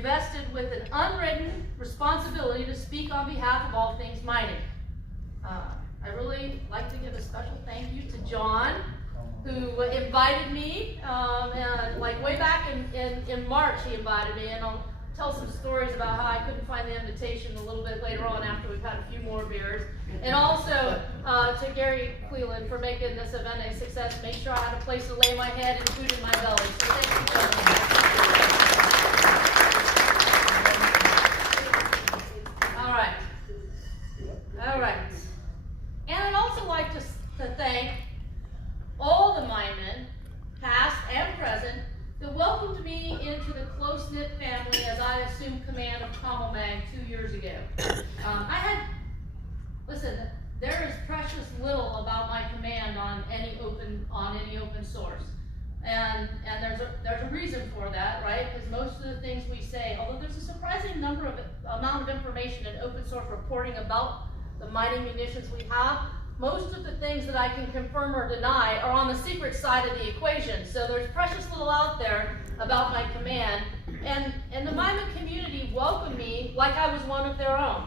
invested with an unwritten responsibility to speak on behalf of all things mining. I really like to give a special thank you to John, who invited me, and like way back in March he invited me, and I'll tell some stories about how I couldn't find the invitation a little bit later on after we've had a few more beers. And also to Gary Cleland for making this event a success. Make sure I had a place to lay my head and food in my belly. So thank you. All right. All right. And I'd also like to thank all the Minemen, past and present, that welcomed me into the close-knit family as I assumed command of CommoMag 2 years ago. Listen, there is precious little about my command on any open source, and there's a reason for that, right? Because most of the things we say, although there's a surprising amount of information in open source reporting about the mining munitions we have, most of the things that I can confirm or deny are on the secret side of the equation. So there's precious little out there about my command, and the Minemen community welcomed me like I was one of their own.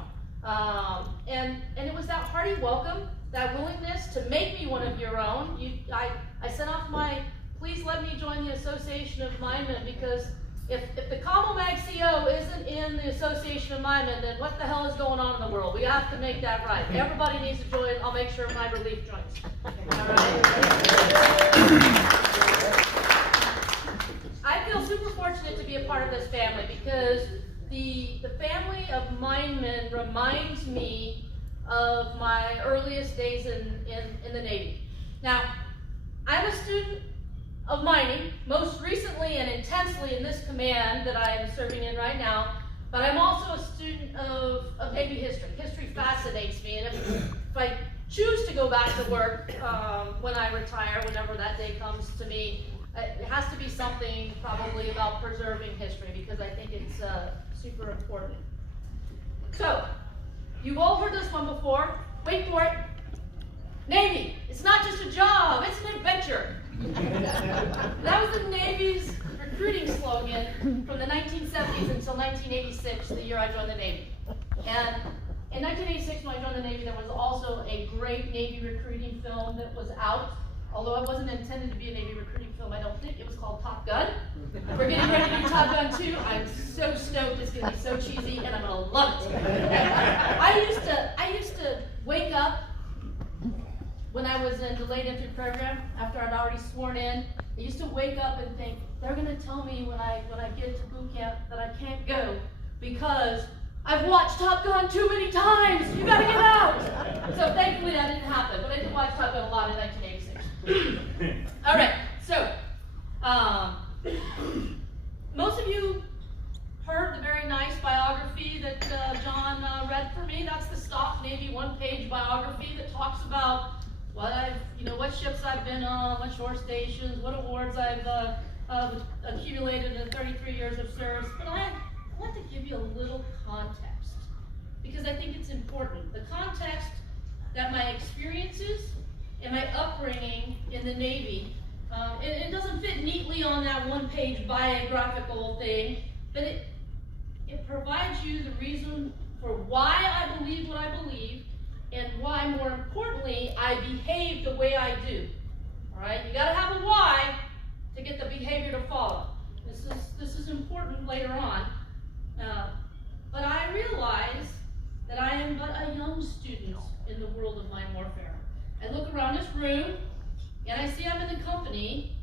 And it was that hearty welcome, that willingness to make me one of your own. I sent off my, please let me join the Association of Minemen, because if the CommoMag CO isn't in the Association of Minemen, then what the hell is going on in the world? We have to make that right. Everybody needs to join. I'll make sure my relief joins. All right? I feel super fortunate to be a part of this family, because the family of Minemen reminds me of my earliest days in the Navy. Now, I'm a student of mining, most recently and intensely in this command that I am serving in right now, but I'm also a student of Navy history. History fascinates me, and if I choose to go back to work when I retire, whenever that day comes to me, it has to be something probably about preserving history, because I think it's super important. So, you've all heard this one before. Wait for it. Navy, it's not just a job, it's an adventure. That was the Navy's recruiting slogan from the 1970s until 1986, the year I joined the Navy. And in 1986, when I joined the Navy, there was also a great Navy recruiting film that was out. Although it wasn't intended to be a Navy recruiting film, I don't think. It was called Top Gun. We're getting ready to do Top Gun 2. I'm so stoked. It's going to be so cheesy, and I'm going to love it. I used to wake up when I was in the late entry program, after I'd already sworn in. I used to wake up and think, they're going to tell me when I get to boot camp that I can't go because I've watched Top Gun too many times. You got to get out. So thankfully that didn't happen, but I did watch Top Gun a lot in 1986. All right, so most of you heard the very nice biography that John read for me. That's the stock Navy one-page biography that talks about what ships I've been on, what shore stations, what awards I've accumulated in 33 years of service. But I want to give you a little context, because I think it's important. The context that my experiences and my upbringing in the Navy, it doesn't fit neatly on that one-page biographical thing, but it provides you the reason for why I believe what I believe, and why, more importantly, I behave the way I do. All right, you got to have a why to get the behavior to follow. This is important later on. But I realize that I am but a young student in the world of mine warfare. I look around this room, and I see I'm in the company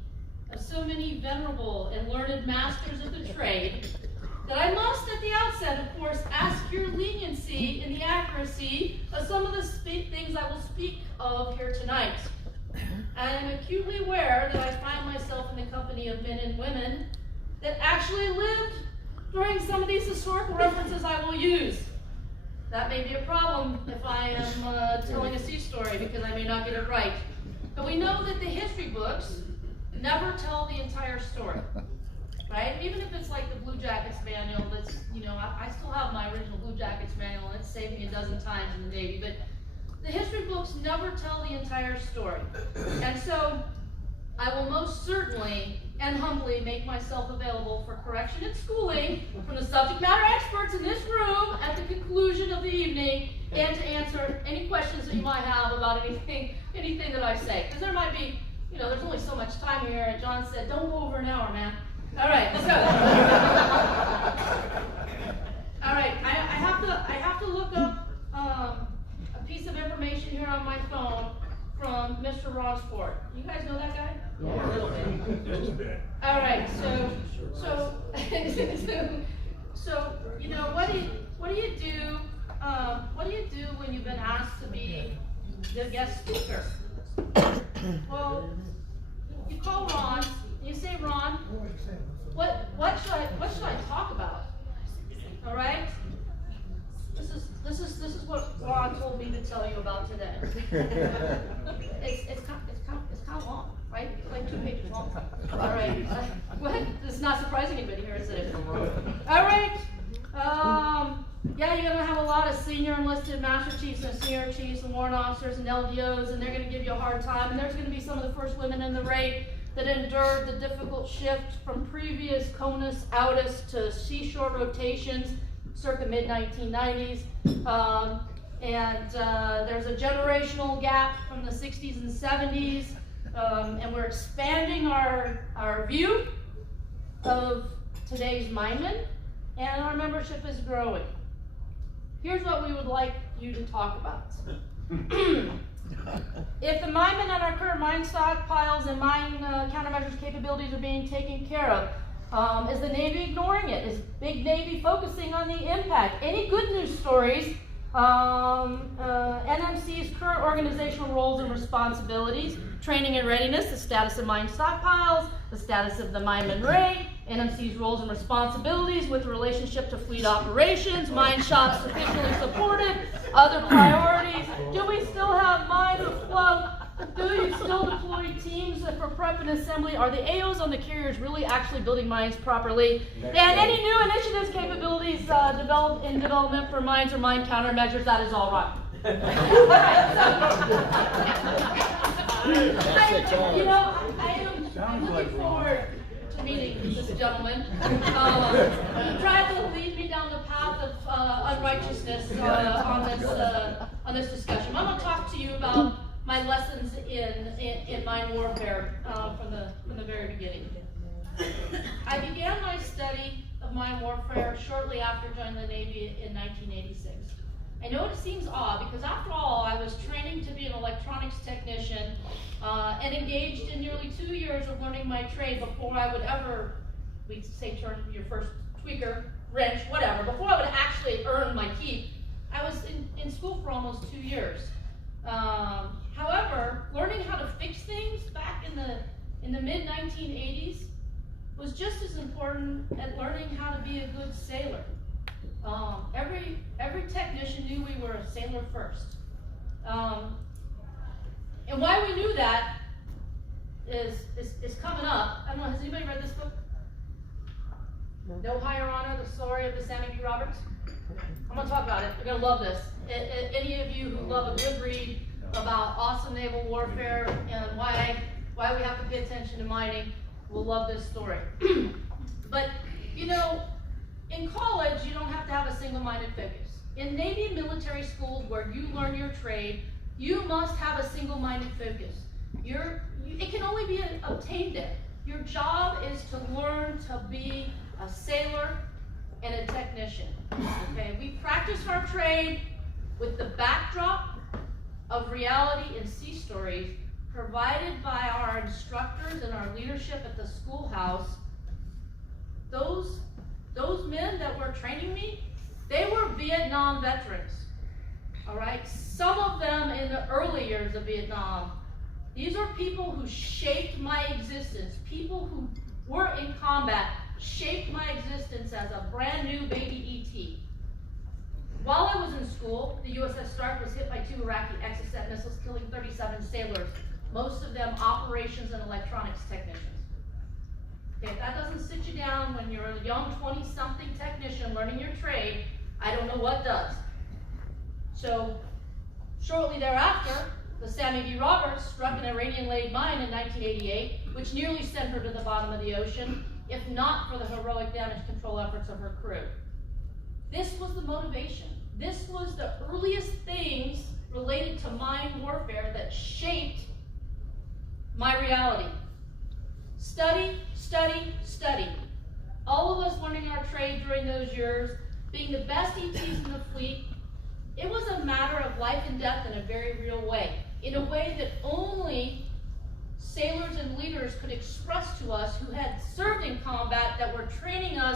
of so many venerable and learned masters of the trade that I must, at the outset, of course, ask your leniency in the accuracy of some of the things I will speak of here tonight. I am acutely aware that I find myself in the company of men and women that actually lived during some of these historical references I will use. That may be a problem if I am telling a sea story, because I may not get it right. But we know that the history books never tell the entire story. Right? Even if it's like the Blue Jackets manual, that's, I still have my original Blue Jackets manual, and it's saved me a dozen times in the Navy, but the history books never tell the entire story. And so I will most certainly and humbly make myself available for correction and schooling from the subject matter experts in this room at the conclusion of the evening, and to answer any questions that you might have about anything that I say. Because there might be, there's only so much time here, and John said, don't go over an hour, man. All right, let's go. All right, I have to look up a piece of information here on my phone from Mr. Rosport. You guys know that guy? Yeah. A little bit. All right, so what do you do? What do you do when you've been asked to be the guest speaker? Well, you call Ron and you say, Ron, what should I talk about? All right. This is what Ron told me to tell you about today. It's kind of long, right? It's like 2 pages long. All right. This is not surprising anybody here, is it? All right. Yeah, you're gonna have a lot of senior enlisted master chiefs and senior chiefs and warrant officers and LDOs, and they're gonna give you a hard time. And there's gonna be some of the first women in the raid that endured the difficult shift from previous CONUS, AUDIS to seashore rotations circa mid-1990s. There's a generational gap from the 60s and 70s, and we're expanding our view of today's Minemen, and our membership is growing. Here's what we would like you to talk about. If the Minemen on our current mine stockpiles and mine countermeasures capabilities are being taken care of, is the Navy ignoring it? Is Big Navy focusing on the impact? Any good news stories? NMC's current organizational roles and responsibilities, training and readiness, the status of mine stockpiles, the status of the Minemen raid, NMC's roles and responsibilities with relationship to fleet operations, mine shops sufficiently supported, other priorities. Do we still have mines afloat? Do you still deploy teams for prep and assembly? Are the AOs on the carriers really actually building mines properly? And any new initiatives, capabilities developed in development for mines or mine countermeasures, that is all right. I'm looking forward to meeting this gentleman. He tried to lead me down the path of unrighteousness on this discussion. I'm going to talk to you about my lessons in mine warfare from the very beginning. I began my study of mine warfare shortly after joining the Navy in 1986. I know it seems odd because after all, I was training to be an electronics technician and engaged in nearly 2 years of learning my trade before I would ever, we'd say turn your first tweaker, wrench, whatever, before I would actually earn my keep. I was in school for almost 2 years. However, learning how to fix things back in the mid-1980s was just as important as learning how to be a good sailor. Every technician knew we were a sailor first. And why we knew that is coming up. I don't know, has anybody read this book? No Higher Honor, the story of the Sammy B. Roberts? I'm going to talk about it. You're going to love this. Any of you who love a good read about awesome naval warfare and why we have to pay attention to mining will love this story. But, in college, you don't have to have a single-minded focus. In Navy and military schools where you learn your trade, you must have a single-minded focus. It can only be obtained there. Your job is to learn to be a sailor and a technician. Okay, we practice our trade with the backdrop of reality and sea stories provided by our instructors and our leadership at the schoolhouse. Those men that were training me, they were Vietnam veterans. All right, some of them in the early years of Vietnam. These are people who shaped my existence. People who were in combat shaped my existence as a brand new baby ET. While I was in school, the USS Stark was hit by 2 Iraqi Exocet missiles, killing 37 sailors, most of them operations and electronics technicians. Okay, if that doesn't sit you down when you're a young 20-something technician learning your trade, I don't know what does. So, shortly thereafter, the Sammy B. Roberts struck an Iranian-laid mine in 1988, which nearly sent her to the bottom of the ocean, if not for the heroic damage control efforts of her crew. This was the motivation. This was the earliest things related to mine warfare that shaped my reality. Study, study, study. All of us learning our trade during those years, being the best ETs in the fleet, it was a matter of life and death in a very real way, in a way that only sailors and leaders could express to us who had served in combat, that were training us